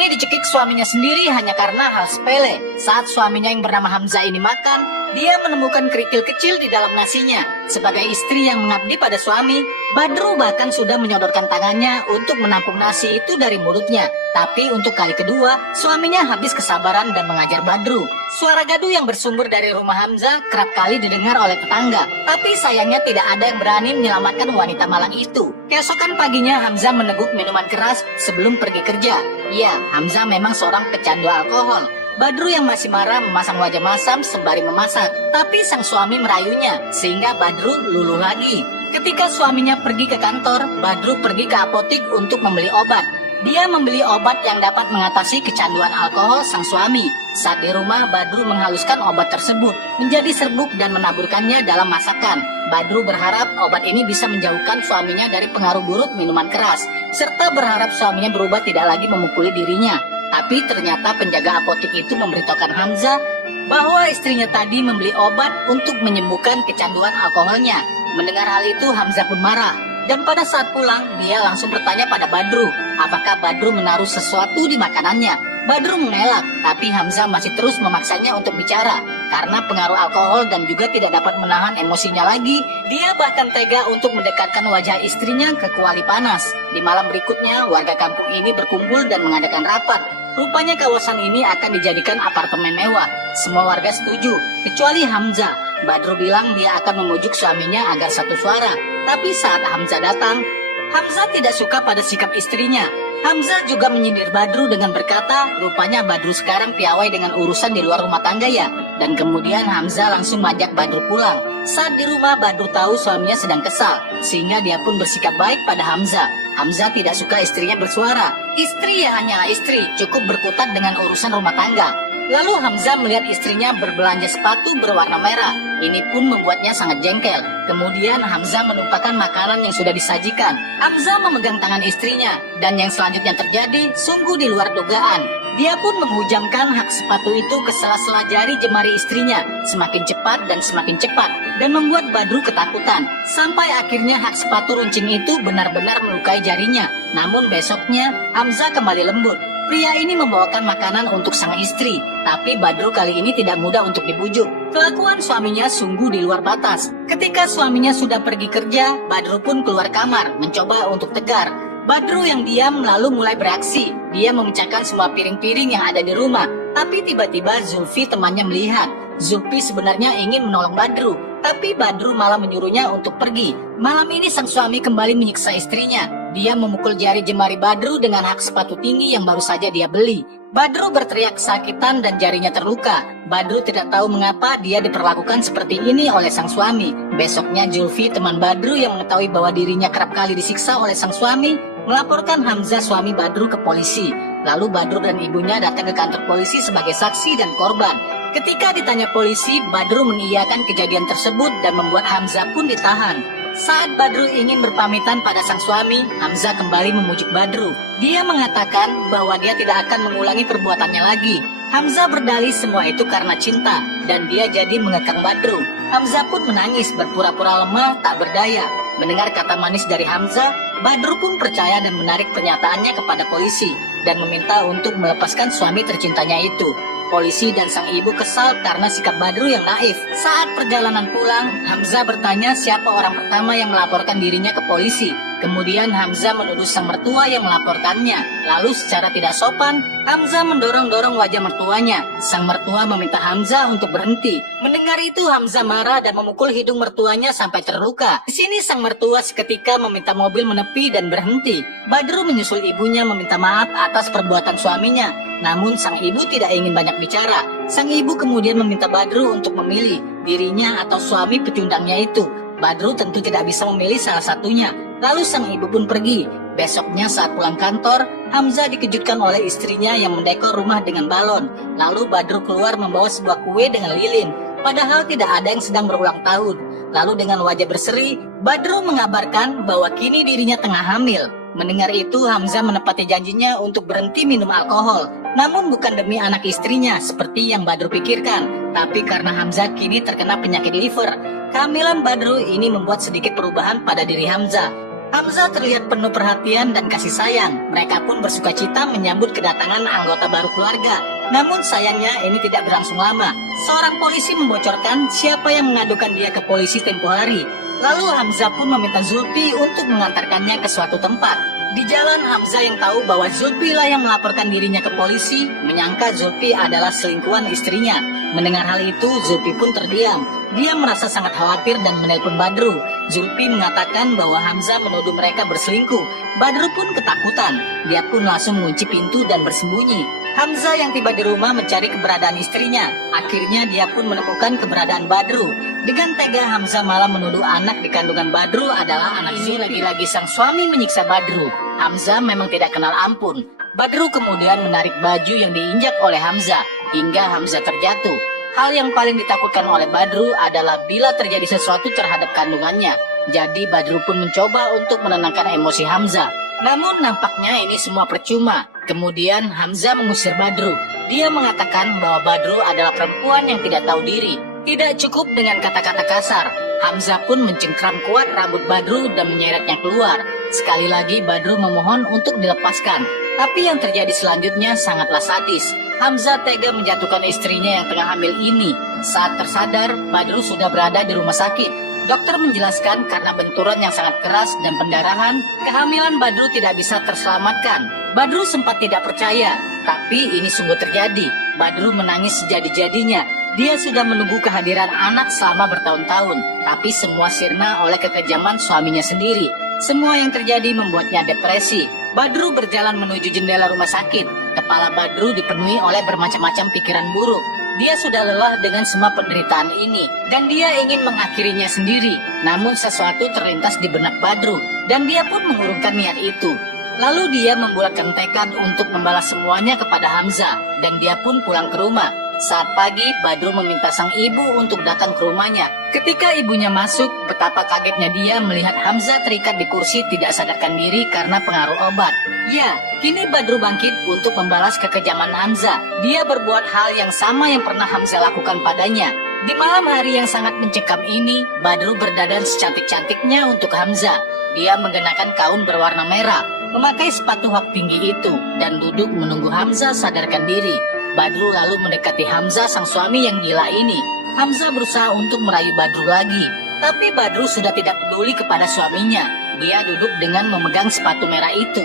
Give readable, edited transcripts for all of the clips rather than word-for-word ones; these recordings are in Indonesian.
ini dicekik suaminya sendiri hanya karena hal sepele. Saat suaminya yang bernama Hamzah ini makan, dia menemukan kerikil kecil di dalam nasinya. Sebagai istri yang mengabdi pada suami, Badru bahkan sudah menyodorkan tangannya untuk menampung nasi itu dari mulutnya. Tapi untuk kali kedua, suaminya habis kesabaran dan mengajar Badru. Suara gaduh yang bersumber dari rumah Hamzah kerap kali didengar oleh tetangga. Tapi sayangnya tidak ada yang berani menyelamatkan wanita malang itu. Keesokan paginya Hamzah meneguk minuman keras sebelum pergi kerja. Ya, Hamzah memang seorang pecandu alkohol. Badru yang masih marah memasang wajah masam sembari memasak. Tapi sang suami merayunya, sehingga Badru luluh lagi. Ketika suaminya pergi ke kantor, Badru pergi ke apotik untuk membeli obat. Dia membeli obat yang dapat mengatasi kecanduan alkohol sang suami. Saat di rumah, Badru menghaluskan obat tersebut menjadi serbuk dan menaburkannya dalam masakan. Badru berharap obat ini bisa menjauhkan suaminya dari pengaruh buruk minuman keras, serta berharap suaminya berubah tidak lagi memukuli dirinya. Tapi ternyata penjaga apotik itu memberitahukan Hamzah bahwa istrinya tadi membeli obat untuk menyembuhkan kecanduan alkoholnya. Mendengar hal itu, Hamzah pun marah. Dan pada saat pulang, dia langsung bertanya pada Badru, apakah Badru menaruh sesuatu di makanannya. Badru mengelak, tapi Hamzah masih terus memaksanya untuk bicara. Karena pengaruh alkohol dan juga tidak dapat menahan emosinya lagi, dia bahkan tega untuk mendekatkan wajah istrinya ke kuali panas. Di malam berikutnya, warga kampung ini berkumpul dan mengadakan rapat. Rupanya kawasan ini akan dijadikan apartemen mewah. Semua warga setuju, kecuali Hamzah. Badru bilang dia akan memujuk suaminya agar satu suara. Tapi saat Hamzah datang, Hamzah tidak suka pada sikap istrinya. Hamzah juga menyindir Badru dengan berkata, rupanya Badru sekarang piawai dengan urusan di luar rumah tangga ya. Dan kemudian Hamzah langsung mengajak Badru pulang. Saat di rumah, Badru tahu suaminya sedang kesal, sehingga dia pun bersikap baik pada Hamzah. Hamzah tidak suka istrinya bersuara. Istri ya hanyalah istri, cukup berkutat dengan urusan rumah tangga. Lalu Hamzah melihat istrinya berbelanja sepatu berwarna merah. Ini pun membuatnya sangat jengkel. Kemudian Hamzah menumpahkan makanan yang sudah disajikan. Hamzah memegang tangan istrinya, dan yang selanjutnya terjadi sungguh di luar dugaan. Dia pun menghujamkan hak sepatu itu ke sela-sela jari jemari istrinya, semakin cepat dan semakin cepat, dan membuat Badru ketakutan. Sampai akhirnya hak sepatu runcing itu benar-benar melukai jarinya. Namun besoknya, Hamzah kembali lembut. Pria ini membawakan makanan untuk sang istri, tapi Badru kali ini tidak mudah untuk dibujuk. Kelakuan suaminya sungguh di luar batas. Ketika suaminya sudah pergi kerja, Badru pun keluar kamar, mencoba untuk tegar. Badru yang diam lalu mulai beraksi. Dia memecahkan semua piring-piring yang ada di rumah. Tapi tiba-tiba Zulfi temannya melihat. Zulfi sebenarnya ingin menolong Badru, tapi Badru malah menyuruhnya untuk pergi. Malam ini sang suami kembali menyiksa istrinya. Dia memukul jari jemari Badru dengan hak sepatu tinggi yang baru saja dia beli. Badru berteriak kesakitan dan jarinya terluka. Badru tidak tahu mengapa dia diperlakukan seperti ini oleh sang suami. Besoknya Zulfi, teman Badru yang mengetahui bahwa dirinya kerap kali disiksa oleh sang suami, melaporkan Hamzah suami Badru ke polisi. Lalu Badru dan ibunya datang ke kantor polisi sebagai saksi dan korban. Ketika ditanya polisi, Badru mengiyakan kejadian tersebut dan membuat Hamzah pun ditahan. Saat Badru ingin berpamitan pada sang suami, Hamzah kembali memujuk Badru. Dia mengatakan bahwa dia tidak akan mengulangi perbuatannya lagi. Hamzah berdalih semua itu karena cinta, dan dia jadi mengekang Badru. Hamzah pun menangis berpura-pura lemah tak berdaya. Mendengar kata manis dari Hamzah, Badru pun percaya dan menarik pernyataannya kepada polisi, dan meminta untuk melepaskan suami tercintanya itu. Polisi dan sang ibu kesal karena sikap Badru yang naif. Saat perjalanan pulang, Hamzah bertanya siapa orang pertama yang melaporkan dirinya ke polisi. Kemudian Hamzah menuduh sang mertua yang melaporkannya. Lalu secara tidak sopan, Hamzah mendorong-dorong wajah mertuanya. Sang mertua meminta Hamzah untuk berhenti. Mendengar itu Hamzah marah dan memukul hidung mertuanya sampai terluka. Di sini sang mertua seketika meminta mobil menepi dan berhenti. Badru menyusul ibunya meminta maaf atas perbuatan suaminya. Namun sang ibu tidak ingin banyak bicara. Sang ibu kemudian meminta Badru untuk memilih dirinya atau suami pecundangnya itu. Badru tentu tidak bisa memilih salah satunya. Lalu sang ibu pun pergi. Besoknya saat pulang kantor, Hamzah dikejutkan oleh istrinya yang mendekor rumah dengan balon. Lalu Badru keluar membawa sebuah kue dengan lilin. Padahal tidak ada yang sedang berulang tahun. Lalu dengan wajah berseri, Badru mengabarkan bahwa kini dirinya tengah hamil. Mendengar itu, Hamzah menepati janjinya untuk berhenti minum alkohol. Namun bukan demi anak istrinya seperti yang Badru pikirkan, tapi karena Hamzah kini terkena penyakit liver. Kehamilan Badru ini membuat sedikit perubahan pada diri Hamzah. Hamzah terlihat penuh perhatian dan kasih sayang. Mereka pun bersukacita menyambut kedatangan anggota baru keluarga. Namun sayangnya ini tidak berlangsung lama. Seorang polisi membocorkan siapa yang mengadukan dia ke polisi tempo hari. Lalu Hamzah pun meminta Zulfi untuk mengantarkannya ke suatu tempat. Di jalan, Hamzah yang tahu bahwa Zulfi lah yang melaporkan dirinya ke polisi, menyangka Zulfi adalah selingkuhan istrinya. Mendengar hal itu, Zulfi pun terdiam. Dia merasa sangat khawatir dan menelpon Badru. Zulfi mengatakan bahwa Hamzah menuduh mereka berselingkuh. Badru pun ketakutan. Dia pun langsung mengunci pintu dan bersembunyi. Hamzah yang tiba di rumah mencari keberadaan istrinya. Akhirnya dia pun menemukan keberadaan Badru. Dengan tega, Hamzah malah menuduh anak di kandungan Badru adalah anak Zulfi. Lagi-lagi sang suami menyiksa Badru. Hamzah memang tidak kenal ampun. Badru kemudian menarik baju yang diinjak oleh Hamzah hingga Hamzah terjatuh. Hal yang paling ditakutkan oleh Badru adalah bila terjadi sesuatu terhadap kandungannya. Jadi Badru pun mencoba untuk menenangkan emosi Hamzah. Namun nampaknya ini semua percuma. Kemudian Hamzah mengusir Badru. Dia mengatakan bahwa Badru adalah perempuan yang tidak tahu diri. Tidak cukup dengan kata-kata kasar. Hamzah pun mencengkram kuat rambut Badru dan menyeretnya keluar. Sekali lagi Badru memohon untuk dilepaskan. Tapi yang terjadi selanjutnya sangatlah sadis. Hamzah tega menjatuhkan istrinya yang tengah hamil ini. Saat tersadar, Badru sudah berada di rumah sakit. Dokter menjelaskan karena benturan yang sangat keras dan pendarahan, kehamilan Badru tidak bisa terselamatkan. Badru sempat tidak percaya, tapi ini sungguh terjadi. Badru menangis sejadi-jadinya. Dia sudah menunggu kehadiran anak selama bertahun-tahun, tapi semua sirna oleh kekejaman suaminya sendiri. Semua yang terjadi membuatnya depresi. Badru berjalan menuju jendela rumah sakit. Kepala Badru dipenuhi oleh bermacam-macam pikiran buruk. Dia sudah lelah dengan semua penderitaan ini, dan dia ingin mengakhirinya sendiri. Namun sesuatu terlintas di benak Badru, dan dia pun mengurungkan niat itu. Lalu dia membulatkan tekad untuk membalas semuanya kepada Hamzah, dan dia pun pulang ke rumah. Saat pagi, Badru meminta sang ibu untuk datang ke rumahnya. Ketika ibunya masuk, betapa kagetnya dia melihat Hamzah terikat di kursi tidak sadarkan diri karena pengaruh obat. Ya, kini Badru bangkit untuk membalas kekejaman Hamzah. Dia berbuat hal yang sama yang pernah Hamzah lakukan padanya. Di malam hari yang sangat mencekam ini, Badru berdandan secantik-cantiknya untuk Hamzah. Dia mengenakan kaun berwarna merah, memakai sepatu hak tinggi itu, dan duduk menunggu Hamzah sadarkan diri. Badru lalu mendekati Hamzah sang suami yang gila ini. Hamzah berusaha untuk merayu Badru lagi, tapi Badru sudah tidak peduli kepada suaminya. Dia duduk dengan memegang sepatu merah itu.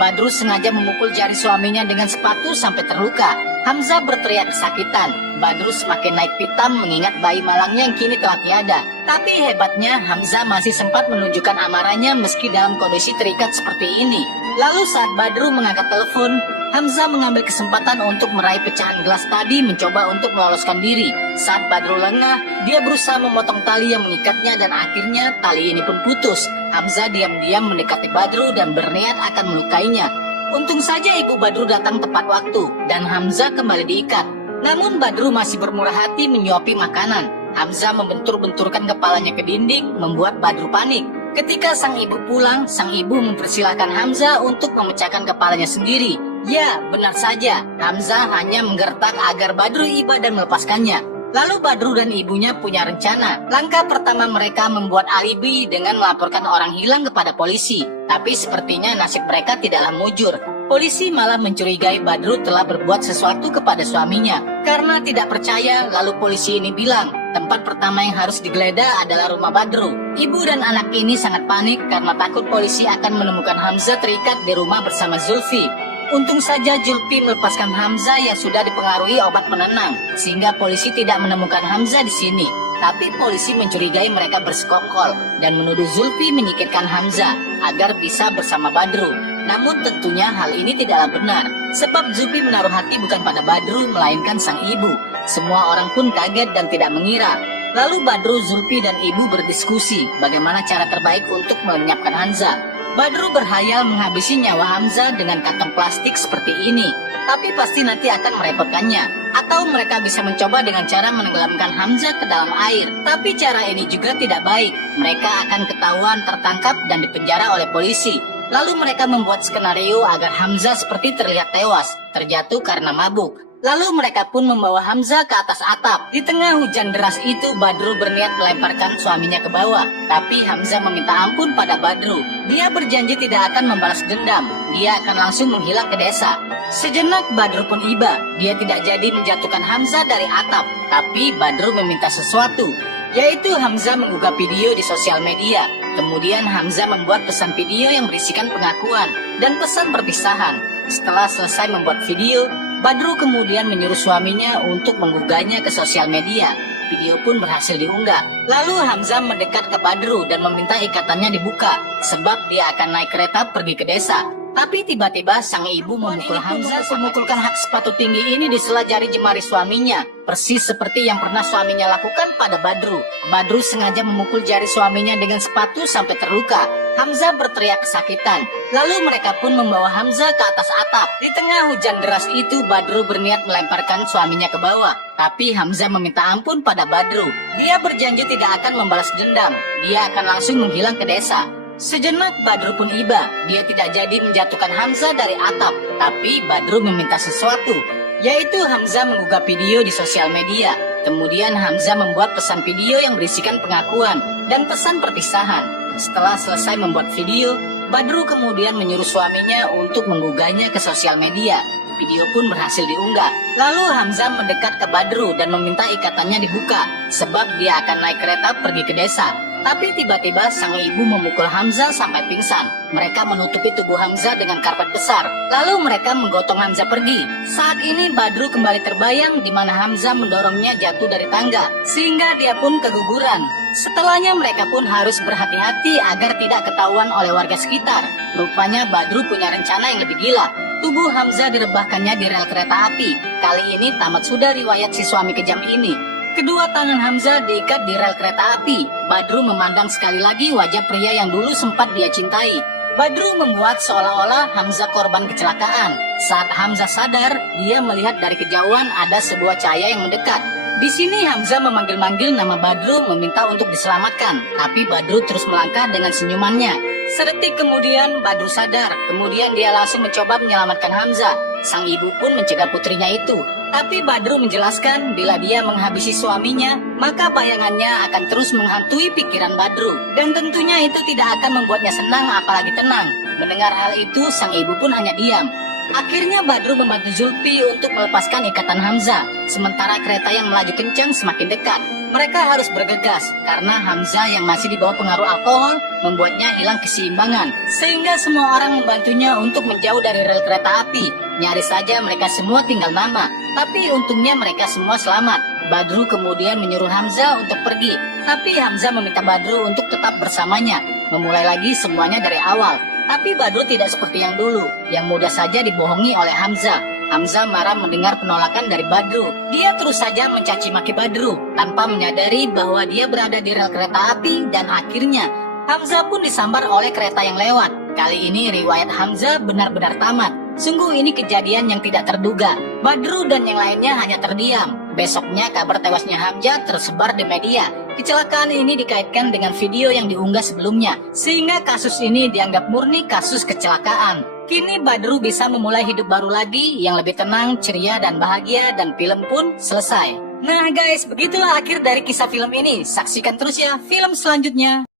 Badru sengaja memukul jari suaminya dengan sepatu sampai terluka. Hamzah berteriak kesakitan. Badru semakin naik pitam mengingat bayi malangnya yang kini telah tiada. Tapi hebatnya Hamzah masih sempat menunjukkan amarahnya meski dalam kondisi terikat seperti ini. Lalu saat Badru mengangkat telepon, Hamzah mengambil kesempatan untuk meraih pecahan gelas tadi mencoba untuk meloloskan diri. Saat Badru lengah, dia berusaha memotong tali yang mengikatnya dan akhirnya tali ini pun putus. Hamzah diam-diam mendekati Badru dan berniat akan melukainya. Untung saja ibu Badru datang tepat waktu dan Hamzah kembali diikat. Namun Badru masih bermurah hati menyuapi makanan. Hamzah membentur-benturkan kepalanya ke dinding, membuat Badru panik. Ketika sang ibu pulang, sang ibu mempersilahkan Hamzah untuk memecahkan kepalanya sendiri. Ya, benar saja. Hamzah hanya menggertak agar Badru iba dan melepaskannya. Lalu Badru dan ibunya punya rencana. Langkah pertama mereka membuat alibi dengan melaporkan orang hilang kepada polisi. Tapi sepertinya nasib mereka tidaklah mujur. Polisi malah mencurigai Badru telah berbuat sesuatu kepada suaminya. Karena tidak percaya, lalu polisi ini bilang, tempat pertama yang harus digeledah adalah rumah Badru. Ibu dan anak ini sangat panik karena takut polisi akan menemukan Hamzah terikat di rumah bersama Zulfi. Untung saja Zulfi melepaskan Hamzah yang sudah dipengaruhi obat penenang, sehingga polisi tidak menemukan Hamzah di sini. Tapi polisi mencurigai mereka bersekongkol dan menuduh Zulfi menyingkirkan Hamzah agar bisa bersama Badru. Namun tentunya hal ini tidaklah benar, sebab Zulfi menaruh hati bukan pada Badru melainkan sang ibu. Semua orang pun kaget dan tidak mengira. Lalu Badru, Zulfi, dan ibu berdiskusi bagaimana cara terbaik untuk melenyapkan Hamzah. Badru berhayal menghabisi nyawa Hamzah dengan kantong plastik seperti ini, tapi pasti nanti akan merepotkannya. Atau mereka bisa mencoba dengan cara menenggelamkan Hamzah ke dalam air. Tapi cara ini juga tidak baik. Mereka akan ketahuan, tertangkap, dan dipenjara oleh polisi. Lalu mereka membuat skenario agar Hamzah seperti terlihat tewas, terjatuh karena mabuk. Lalu mereka pun membawa Hamzah ke atas atap. Di tengah hujan deras itu, Badru berniat melemparkan suaminya ke bawah. Tapi Hamzah meminta ampun pada Badru. Dia berjanji tidak akan membalas dendam. Dia akan langsung menghilang ke desa. Sejenak Badru pun iba. Dia tidak jadi menjatuhkan Hamzah dari atap. Tapi Badru meminta sesuatu, yaitu Hamzah mengunggah video di sosial media. Kemudian Hamzah membuat pesan video yang berisikan pengakuan dan pesan perpisahan. Setelah selesai membuat video, Badru kemudian menyuruh suaminya untuk mengunggahnya ke sosial media. Video pun berhasil diunggah. Lalu Hamzah mendekat ke Badru dan meminta ikatannya dibuka, sebab dia akan naik kereta pergi ke desa. Tapi tiba-tiba sang ibu memukul Hamzah. Memukulkan hak sepatu tinggi ini di sela jari jemari suaminya, persis seperti yang pernah suaminya lakukan pada Badru. Badru sengaja memukul jari suaminya dengan sepatu sampai terluka. Hamzah berteriak kesakitan. Lalu mereka pun membawa Hamzah ke atas atap. Di tengah hujan deras itu, Badru berniat melemparkan suaminya ke bawah. Tapi Hamzah meminta ampun pada Badru. Dia berjanji tidak akan membalas dendam. Dia akan langsung menghilang ke desa. Sejenak Badru pun iba. Dia tidak jadi menjatuhkan Hamzah dari atap. Tapi Badru meminta sesuatu, yaitu Hamzah mengunggah video di sosial media. Kemudian Hamzah membuat pesan video yang berisikan pengakuan dan pesan perpisahan. Setelah selesai membuat video, Badru kemudian menyuruh suaminya untuk mengunggahnya ke sosial media. Video pun berhasil diunggah. Lalu Hamzah mendekat ke Badru dan meminta ikatannya dibuka, sebab dia akan naik kereta pergi ke desa. Tapi tiba-tiba sang ibu memukul Hamzah sampai pingsan. Mereka menutupi tubuh Hamzah dengan karpet besar. Lalu mereka menggotong Hamzah pergi. Saat ini Badru kembali terbayang di mana Hamzah mendorongnya jatuh dari tangga, sehingga dia pun keguguran. Setelahnya mereka pun harus berhati-hati agar tidak ketahuan oleh warga sekitar. Rupanya Badru punya rencana yang lebih gila. Tubuh Hamzah direbahkannya di rel kereta api. Kali ini tamat sudah riwayat si suami kejam ini. Kedua tangan Hamzah diikat di rel kereta api. Badru memandang sekali lagi wajah pria yang dulu sempat dia cintai. Badru membuat seolah-olah Hamzah korban kecelakaan. Saat Hamzah sadar, dia melihat dari kejauhan ada sebuah cahaya yang mendekat. Di sini Hamzah memanggil-manggil nama Badru meminta untuk diselamatkan. Tapi Badru terus melangkah dengan senyumannya. Sedetik kemudian Badru sadar. Kemudian dia langsung mencoba menyelamatkan Hamzah. Sang ibu pun mencegah putrinya itu. Tapi Badru menjelaskan bila dia menghabisi suaminya, maka bayangannya akan terus menghantui pikiran Badru. Dan tentunya itu tidak akan membuatnya senang apalagi tenang. Mendengar hal itu, sang ibu pun hanya diam. Akhirnya Badru membantu Zulfi untuk melepaskan ikatan Hamzah. Sementara kereta yang melaju kencang semakin dekat. Mereka harus bergegas karena Hamzah yang masih di bawah pengaruh alkohol membuatnya hilang keseimbangan. Sehingga semua orang membantunya untuk menjauh dari rel kereta api. Nyaris saja mereka semua tinggal nama. Tapi untungnya mereka semua selamat. Badru kemudian menyuruh Hamzah untuk pergi. Tapi Hamzah meminta Badru untuk tetap bersamanya. Memulai lagi semuanya dari awal. Tapi Badru tidak seperti yang dulu, yang mudah saja dibohongi oleh Hamzah. Hamzah marah mendengar penolakan dari Badru. Dia terus saja mencaci maki Badru, tanpa menyadari bahwa dia berada di rel kereta api, dan akhirnya Hamzah pun disambar oleh kereta yang lewat. Kali ini riwayat Hamzah benar-benar tamat. Sungguh ini kejadian yang tidak terduga. Badru dan yang lainnya hanya terdiam. Besoknya kabar tewasnya Hamzah tersebar di media. Kecelakaan ini dikaitkan dengan video yang diunggah sebelumnya, sehingga kasus ini dianggap murni kasus kecelakaan. Kini Badru bisa memulai hidup baru lagi yang lebih tenang, ceria, dan bahagia, dan film pun selesai. Nah guys, begitulah akhir dari kisah film ini. Saksikan terus ya film selanjutnya.